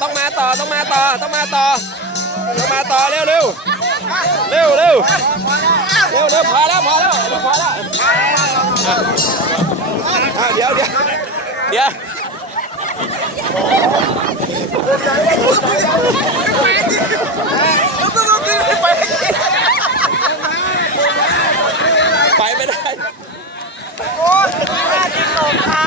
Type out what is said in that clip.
ต้องมาต่อต้องมาต่อต้องมาต่อต้องมาต่อเร็วเร็วเร็วเร็วเร็วเร็วพอแล้วพอแล้วพอแล้วเดี๋ยวเดี๋ยวเดี๋ยวไปไม่ได้โอ้ยจริงหรอค่ะ